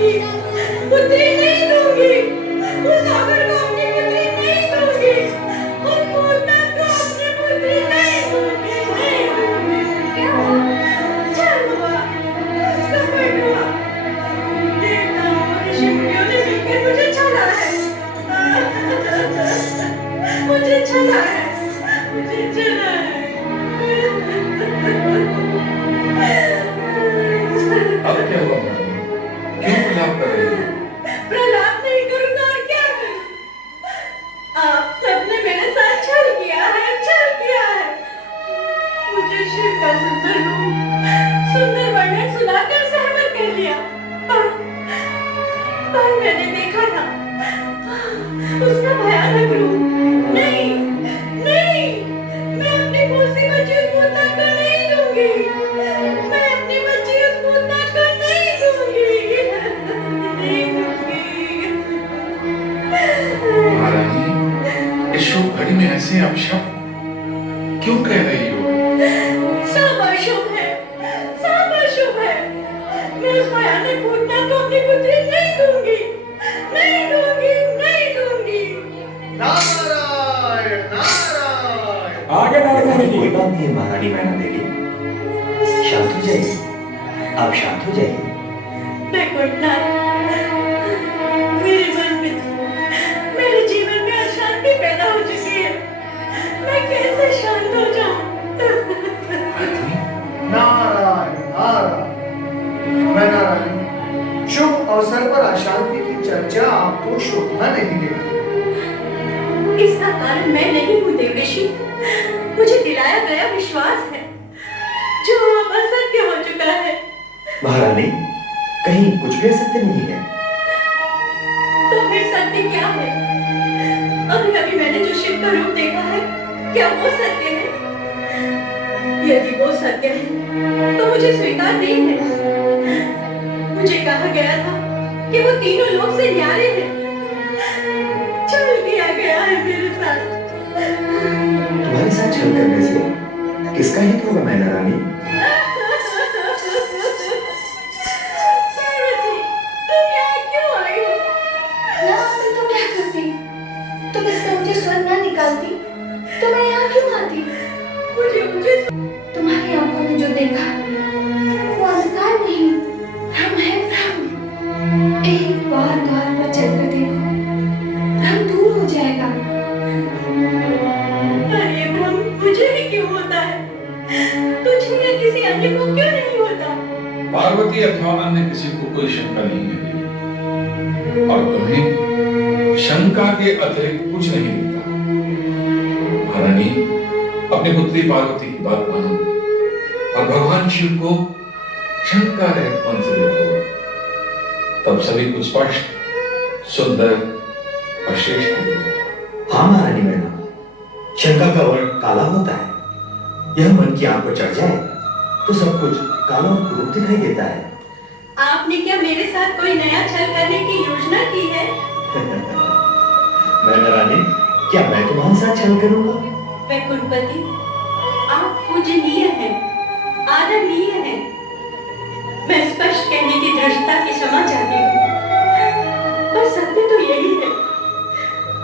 दूंगी, पुत्री नहीं दूंगी, उस सागर को अपनी पुत्री नहीं दूंगी, उस पूतना को अपनी पुत्री नहीं दूंगी, नहीं दूंगी। क्या हुआ? चल हुआ, कपट हुआ। देवताओं और ऋषि मुनियों ने मिलकर मुझे छला है, मुझे छला है, मुझे छला है। अब क्या हुआ? क्यों प्रलाप कर रही हो? प्रलाप नहीं करूंगा और क्या करूं? आप सबने मेरे साथ छल किया है, छल किया है। मुझे शिव का सुंदर रूप, सुंदर वर्णन सुनाकर सहमत कर लिया। पर मैंने देखा था उसका भयानक रूप। नहीं, नहीं, मैं अपनी फूसी बच्ची उस पूतना को नहीं दूंगी। मैं अपनी बच्ची उस पूतना को नहीं दूंगी, नहीं दूंगी। महारानी, इस शुभ घड़ी में ऐसे अपशब्द क्यों कह रही हो? सब अशुभ है, सब अशुभ है। मैं उस भयानक पूतना को अपनी पुत्री नहीं दूंगी, नहीं दूंगी, नहीं दूंगी। नारायण नारायण। आगे नारायण जी। कोई बात नहीं है महारानी मैना देवी, शांत हो जाइए, आप शांत हो जाइए। बैकुंठनाथ, मेरे मन में, मेरे जीवन में अशांति पैदा हो चुकी है। मैं कैसे शांत हो जाऊं? महारानी, नारायण नारायण। मैं नारायण, शुभ अवसर पर अशांति की चर्चा आपको शोभा नहीं देती। इसका कारण मैं नहीं हूँ देवऋषि, मुझे दिलाया गया विश्वास है जो अब असत्य हो चुका है। महारानी, कहीं कुछ भी असत्य नहीं है। तो फिर सत्य क्या है? अभी अभी मैंने जो शिव का रूप देखा है, क्या वो सत्य है? यदि वो सत्य है तो मुझे स्वीकार नहीं है। मुझे कहा गया था कि वो तीनों लोक से न्यारे हैं। छल किया गया है मेरे साथ। तुम्हारे साथ छल करने से किसका हित होगा मैना रानी? पार्वती, तुम यहाँ क्यों आई हो? ना आती तो क्या करती? तुम इसका मुझे स्वर ना निकालती तो मैं यहाँ क्यों आती? मुझे तुम्हारी आंखों ने जो देखा वो अंधकार नहीं, भ्रम है, भ्रम। एक बार द्वार पर चलकर देखो, भ्रम दूर हो जाएगा। अरे भ्रम मुझे ही क्यों होता है? तुझे या किसी अन्य को क्यों नहीं होता? पार्वती अथवा अन्य किसी को कोई शंका नहीं है और तुम्हें शंका के अतिरिक्त कुछ नहीं मिलता। महारानी, अपनी पुत्री पार्वती की बात मानो और भगवान शिव को शंका रहित मन से देखो, तब सभी कुछ स्पष्ट, सुंदर और श्रेष्ठ दिखेगा। हाँ महारानी मैना, शंका का वर्ण काला होता है। यह मन की आंख पर चढ़ जाए तो सब कुछ काला और कुरूप दिखाई देता है। आपने क्या मेरे साथ कोई नया छल करने की योजना की है? मैना रानी, क्या मैं तुम्हारे साथ छल करूंगा? वैकुंठपति, आप पूजनीय हैं, आदरणीय हैं। मैं स्पष्ट कहने की दृढ़ता की क्षमा चाहती हूँ, पर सत्य तो यही है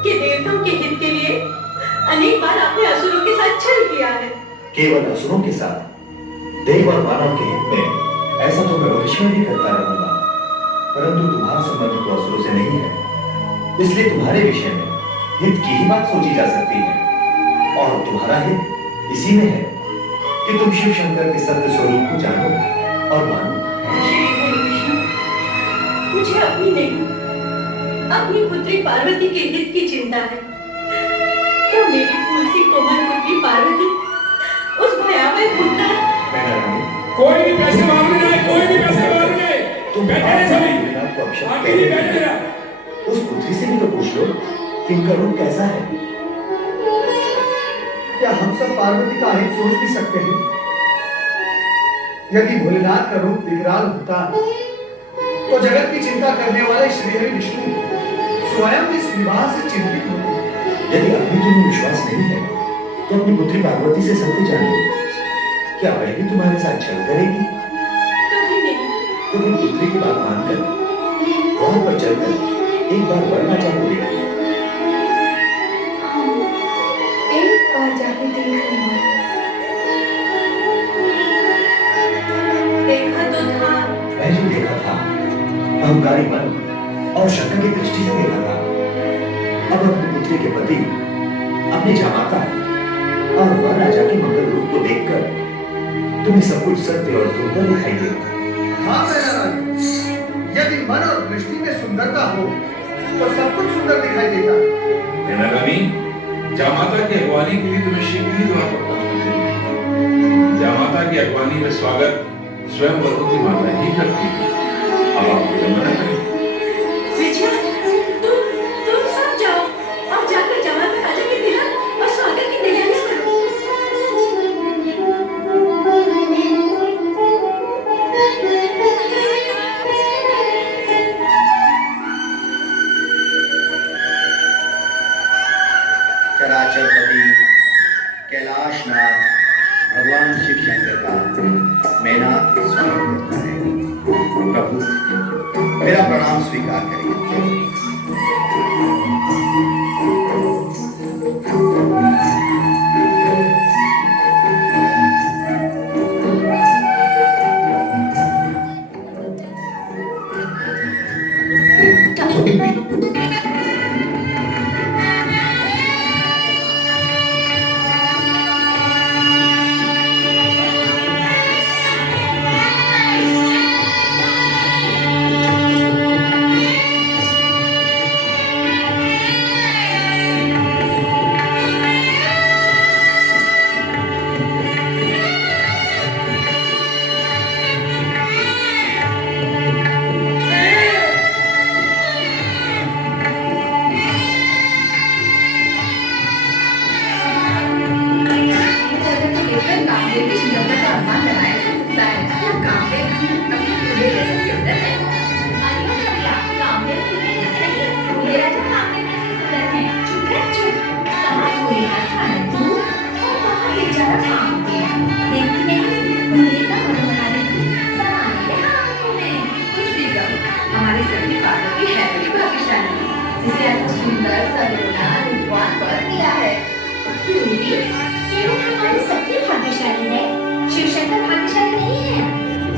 कि देवताओं के हित के लिए अनेक बार आपने असुरों के साथ छल किया है। केवल असुरों के साथ, देव और मानव के हित में ऐसा तो मैं भविष्य में भी करता रहूंगा, परंतु तुम्हारा संबंध तो असुरों से नहीं है, इसलिए तुम्हारे विषय में हित की ही बात सोची जा सकती है। और तुम्हारा हित इसी में है कि तुम शिव शंकर के सत्य स्वरूप को जानो और मानो। श्री गुरु विष्णु, मुझे अपनी नहीं, अपनी पुत्री पार्वती के हित की चिंता है। क्या मेरी फूलसी कोमल पुत्री पार्वती उस भयावह पूतना मैना रानी, कोई भी पैसे मांग जाए, कोई भी पैसे मांग जाए, तुम बैठे रहे सभी, भोलेनाथ को अपशब्द आगे कह ही रहे बैठ हो। गया। उस पुत्री से भी तो पूछ लो कि इनका रूप कैसा है। क्या हम सब पार्वती का हित सोच भी सकते हैं? यदि भोलेनाथ का रूप विकराल होता तो जगत की चिंता करने वाले श्रीहरि विष्णु स्वयं इस विवाह से चिंतित होते। यदि अभी तुम्हें विश्वास नहीं है तो अपनी पुत्री पार्वती से सत्य जान लो। क्या वह भी तुम्हारे साथ छल करेगी? कभी नहीं। तो अपनी पुत्री की बात मानकर वहां पर चलकर एक बार वरराजा को देखो। एक बार जाके देख लूं। देखा तो था। मैं जो देखा था अहंकारी मन और शंका की दृष्टि से देखा था। अब अपने पुत्री के पति, अपनी जामाता और वरराजा के मंगल रूप को देखकर तुम्हें सब कुछ सत्य और सुंदर दिखाई देगा। हाँ मैना रानी, यदि मन और दृष्टि में सुंदरता हो तो सब कुछ सुंदर दिखाई देता है। नैना रानी, जामाता की अगवानी के लिए तुम्हें शीघ्र ही द्वार पर पहुंचना चाहिए। जामाता की अगवानी में स्वागत स्वयं वधू की माता ही करती है। अब आप विलंब न करें। विजया, तुम सब जाओ और जाकर जमाता राजा के तिलक और स्वागत की तैयारियां करो। चराचरपति कैलाशनाथ भगवान शिव शंकर का मैना स्वागत करता है। प्रभु, मेरा प्रणाम स्वीकार करिए।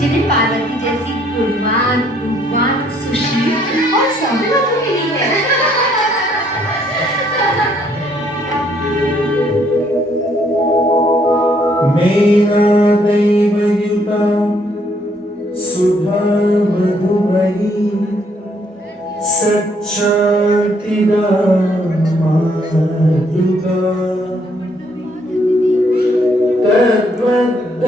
जिन्हें पार्वती जैसी गुणवान, रूपवान, सुशील और सौंदर्य मिली है। मेना दैवयुता सुधा मधुमयी सच्चातिदा मातृका तद्वद्दैवयुतो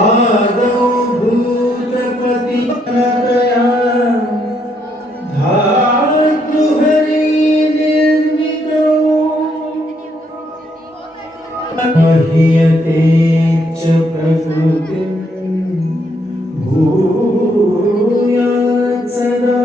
आदौ भूतपति धातु हरि निर्मितो मह्यते च प्रकृतिं भूयात् सदा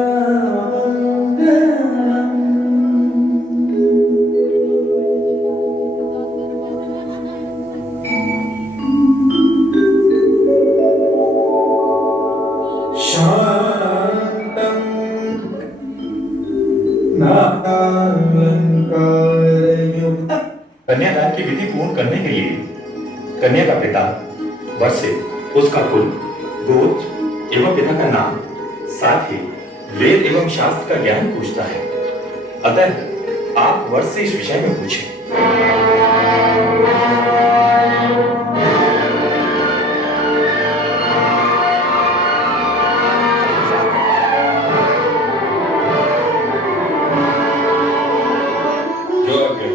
शांतं नालंकारयुक्तं। कन्यादान की विधि पूर्ण करने के लिए कन्या का पिता वर से उसका कुल, गोत्र एवं पिता का नाम, साथ ही वेद एवं शास्त्र का ज्ञान पूछता है। अतः आप वर से इस विषय में पूछें। जो आज्ञा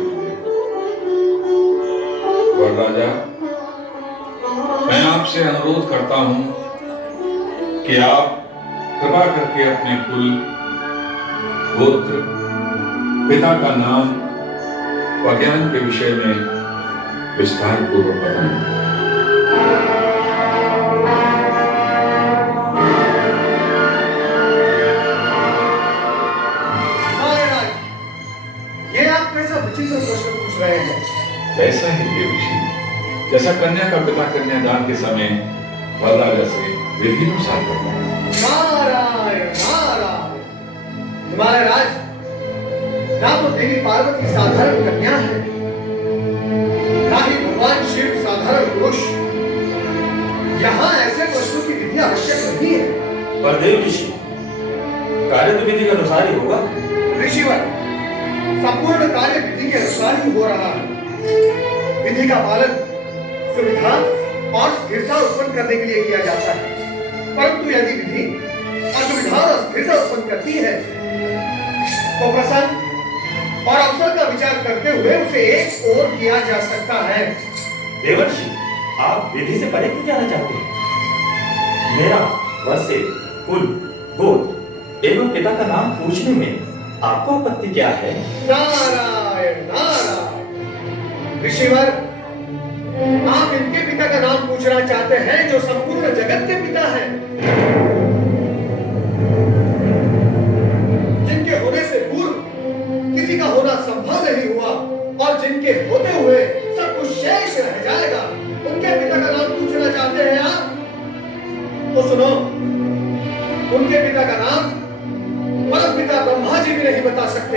वरराजा, मैं आपसे अनुरोध करता हूं कि आप कृपा करके अपने कुल, गोत्र, पिता का नाम व ज्ञान के विषय में विस्तार पूर्वक बताएं। माया ऐसा ही देवऋषि जैसा कन्या का पिता कन्यादान के समय वरराजा से विधि अनुसार करता है। नारायण नारायण। हिमालय राज, ना तो देवी पार्वती साधारण कन्या है, ना ही भगवान शिव साधारण पुरुष। यहाँ ऐसे वस्तु की विधि आवश्यक नहीं है। पर देव ऋषि, कार्य तो विधि के अनुसार ही होगा। ऋषिवर, संपूर्ण कार्य विधि के अनुसार ही हो रहा है। विधि का पालन सुविधा और स्थिरता उत्पन्न करने के लिए किया जाता है, परंतु यदि विधि असुविधा और अस्थिरता उत्पन्न करती है तो प्रसंग और अवसर का विचार करते हुए उसे एक ओर किया जा सकता है। देवर्षि, आप विधि से परे क्यों जाना चाहते हैं? मेरा वैसे कुल गोत्र एवं पिता का नाम पूछने में आपको आपत्ति क्या है? नारायण नारायण। ऋषिवर, आप इनके पिता का नाम पूछना चाहते हैं जो संपूर्ण जगत के पिता हैं, जिनके होने से पूर्व किसी का होना संभव नहीं हुआ और जिनके होते हुए सब कुछ शेष रह जाएगा, उनके पिता का नाम पूछना चाहते हैं आप? तो सुनो, उनके पिता का नाम परम पिता ब्रह्मा जी भी नहीं बता सकते।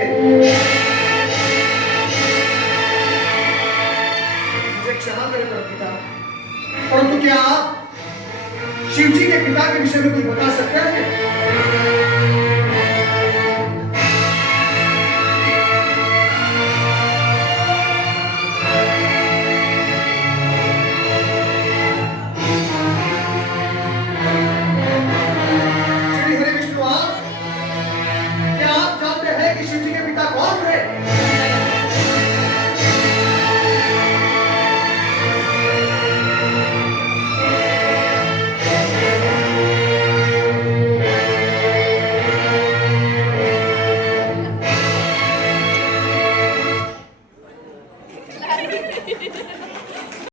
मुझे क्षमा करें परम पिता, परंतु क्या आप शिव जी के पिता के विषय में कुछ बता सकते हैं? श्री हरि विष्णु, आप क्या आप जानते हैं कि शिव जी के पिता कौन थे?